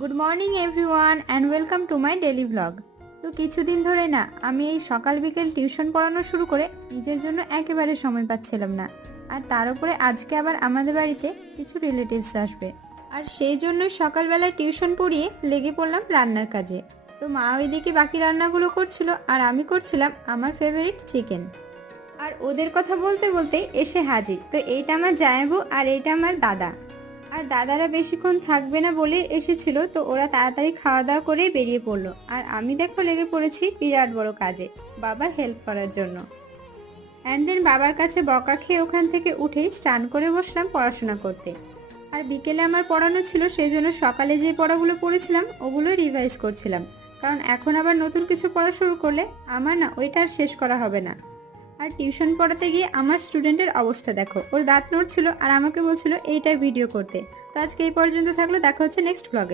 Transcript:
Good morning everyone and welcome to my daily vlog. তো কিছুদিন ধরে না আমি এই সকাল বিকেল টিউশন পড়ানো শুরু করে নিজের জন্য একেবারে সময় পাচ্ছিলাম না। আর তার উপরে আজকে আবার আমাদের বাড়িতে কিছু রিলেটিভস আসবে, আর সেই জন্য সকালবেলা টিউশন পড়িয়ে লেগে পড়লাম রান্নার কাজে। তো মা ওইদিকে বাকি রান্নাগুলো করছিল আর আমি করছিলাম আমার ফেভারিট চিকেন। আর ওদের কথা বলতে বলতে এসে হাজির। তো এইটা আমার জামাইবু আর এইটা আমার দাদা। আর দাদারা বেশিক্ষণ থাকবে না বলে এসেছিল, তো ওরা তাড়াতাড়ি খাওয়া দাওয়া করেই বেরিয়ে পড়লো। আর আমি দেখো লেগে পড়েছি বিরাট বড় কাজে, বাবার হেল্প করার জন্য। অ্যান্ড দেন বাবার কাছে বকা খেয়ে ওখান থেকে উঠেই স্নান করে বসলাম পড়াশোনা করতে। আর বিকেলে আমার পড়ানো ছিল, সেই জন্য সকালে যে পড়াগুলো পড়েছিলাম ওগুলো রিভাইজ করছিলাম, কারণ এখন আবার নতুন কিছু পড়া শুরু করলে আমার না ওইটা আর শেষ করা হবে না। আর টিউশন পড়াতে গিয়ে আমার স্টুডেন্টের অবস্থা দেখো, ওর দাঁত নড়ছিল আর আমাকে বলছিল এইটা ভিডিও করতে। তো আজকে এই পর্যন্ত থাকলো, দেখা হচ্ছে নেক্সট ব্লগে।